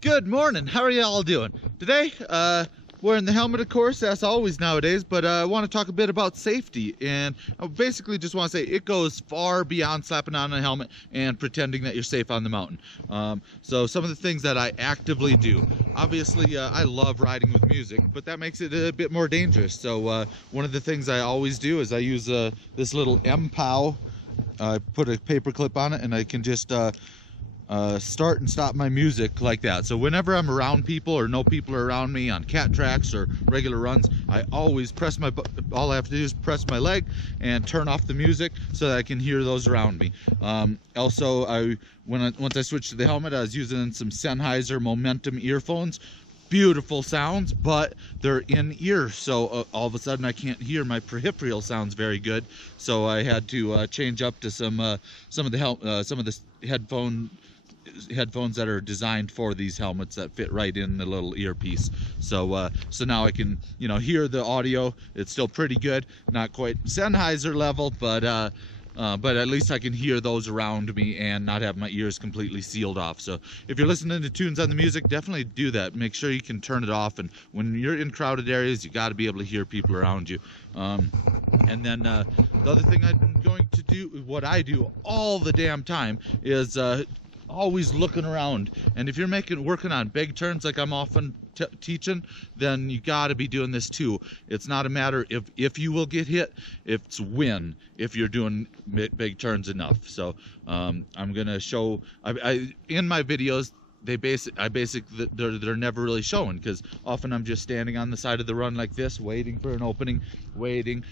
Good morning. How are you all doing? Today, wearing the helmet, of course, as always nowadays, but I want to talk a bit about safety. And I basically just want to say it goes far beyond slapping on a helmet and pretending that you're safe on the mountain. So some of the things that I actively do. Obviously, I love riding with music, but that makes it a bit more dangerous. So one of the things I always do is I use this little M-POW. I put a paper clip on it and I can just start and stop my music like that. So whenever I'm around people or no people are around me on cat tracks or regular runs, I always press all I have to do is press my leg and turn off the music so that I can hear those around me. Also, once I switched to the helmet, I was using some Sennheiser Momentum earphones. Beautiful sounds, but they're in ear, so all of a sudden I can't hear my peripheral sounds very good. So I had to change up to some of the headphones that are designed for these helmets that fit right in the little earpiece. So now I can hear the audio. It's still pretty good, not quite Sennheiser level, but at least I can hear those around me and not have my ears completely sealed off. So if you're listening to tunes on the music, definitely do that. Make sure you can turn it off, and when you're in crowded areas, you got to be able to hear people around you. And then the other thing I'm going to do, what I do all the damn time, is always looking around. And if you're working on big turns like I'm often teaching, then you got to be doing this too. It's not a matter if you will get hit, it's when, if you're doing big turns enough. So I'm gonna show in my videos, they're never really showing, because often I'm just standing on the side of the run like this, waiting for an opening, waiting,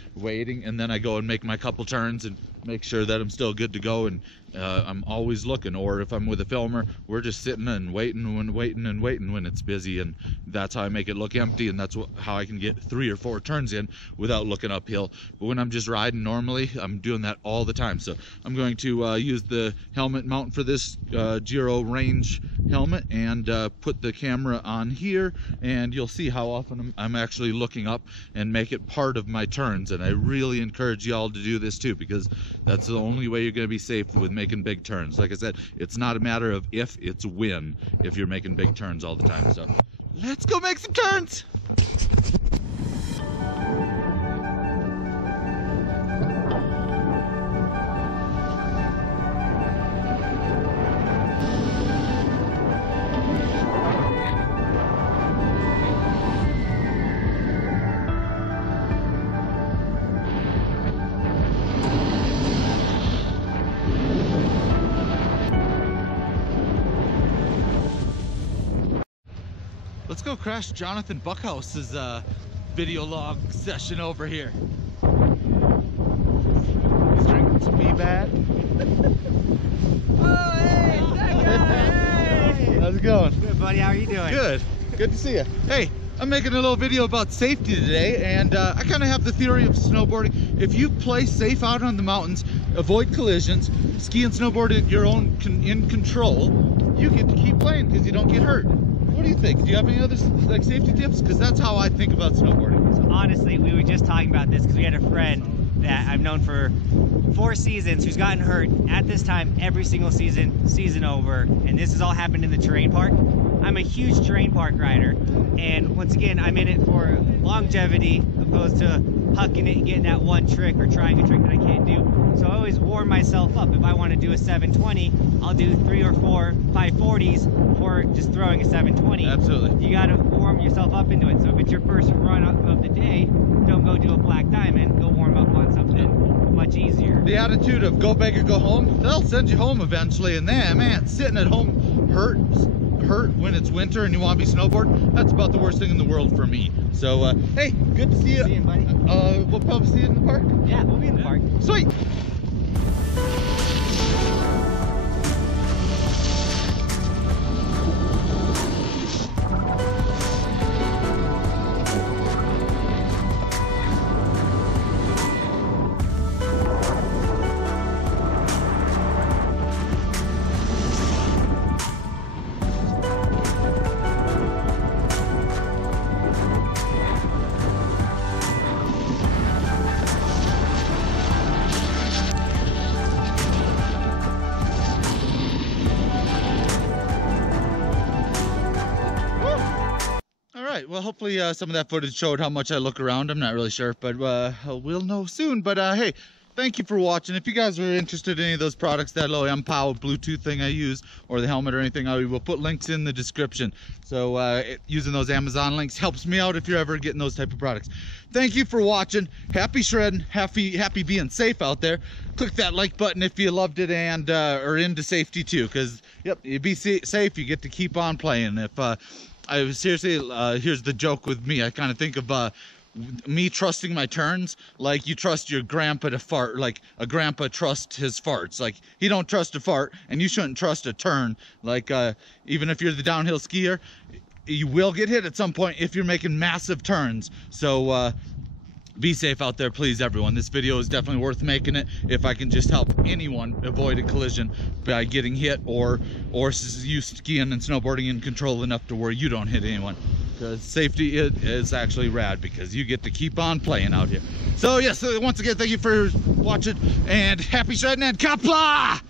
and then I go and make my couple turns and make sure that I'm still good to go. And I'm always looking. Or if I'm with a filmer, we're just sitting and waiting when it's busy, and that's how I make it look empty, and that's how I can get 3 or 4 turns in without looking uphill. But when I'm just riding normally, I'm doing that all the time. So I'm going to use the helmet mount for this Giro Range helmet and put the camera on here, and you'll see how often I'm actually looking up and make it part of my turns. And I really encourage y'all to do this too, because that's the only way you're going to be safe with making big turns. Like I said, it's not a matter of if, it's when, if you're making big turns all the time. So let's go make some turns. Let's go crash Jonathan Buckhouse's video log session over here. He's drinking some bad. Oh, hey, hey! How's it going? Good, buddy. How are you doing? Good. Good to see you. Hey, I'm making a little video about safety today, and I kind of have the theory of snowboarding. If you play safe out on the mountains, avoid collisions, ski and snowboard at your own in control, you get to keep playing because you don't get hurt. What do you think? Do you have any other safety tips? Because that's how I think about snowboarding. So honestly, we were just talking about this because we had a friend that I've known for 4 seasons who's gotten hurt at this time every single season over, and this has all happened in the terrain park. I'm a huge terrain park rider, and once again, I'm in it for longevity opposed to hucking it and getting that one trick or trying a trick that I can't do. So I always warm myself up. If I want to do a 720, I'll do 3 or 4 540s before just throwing a 720. Absolutely. You got to warm yourself up into it. So if it's your first run of the day, don't go do a black diamond. Go warm up on something much easier. The attitude of go big or go home, they'll send you home eventually. And then, man, sitting at home hurt when it's winter and you want to be snowboarding, that's about the worst thing in the world for me. So hey, good to see you. See you, buddy. We'll probably see you in the park. Yeah, we'll be in the park. Sweet. right. Well, hopefully some of that footage showed how much I look around. I'm not really sure, but we'll know soon. But hey, thank you for watching. If you guys are interested in any of those products, that little MPOW Bluetooth thing I use, or the helmet or anything, I will put links in the description. So using those Amazon links helps me out if you're ever getting those type of products. Thank you for watching. Happy shredding. Happy being safe out there. Click that like button if you loved it and are into safety too, because yep, you be safe, you get to keep on playing. If I seriously, here's the joke with me. I kind of think of me trusting my turns like you trust your grandpa to fart, like a grandpa trusts his farts. Like, he don't trust a fart, and you shouldn't trust a turn. Like, even if you're the downhill skier, you will get hit at some point if you're making massive turns. So be safe out there, please, everyone. This video is definitely worth making it if I can just help anyone avoid a collision by getting hit, or you skiing and snowboarding in control enough to where you don't hit anyone. Because safety is actually rad, because you get to keep on playing out here. So yes, once again, thank you for watching, and happy shredding, and Kapla!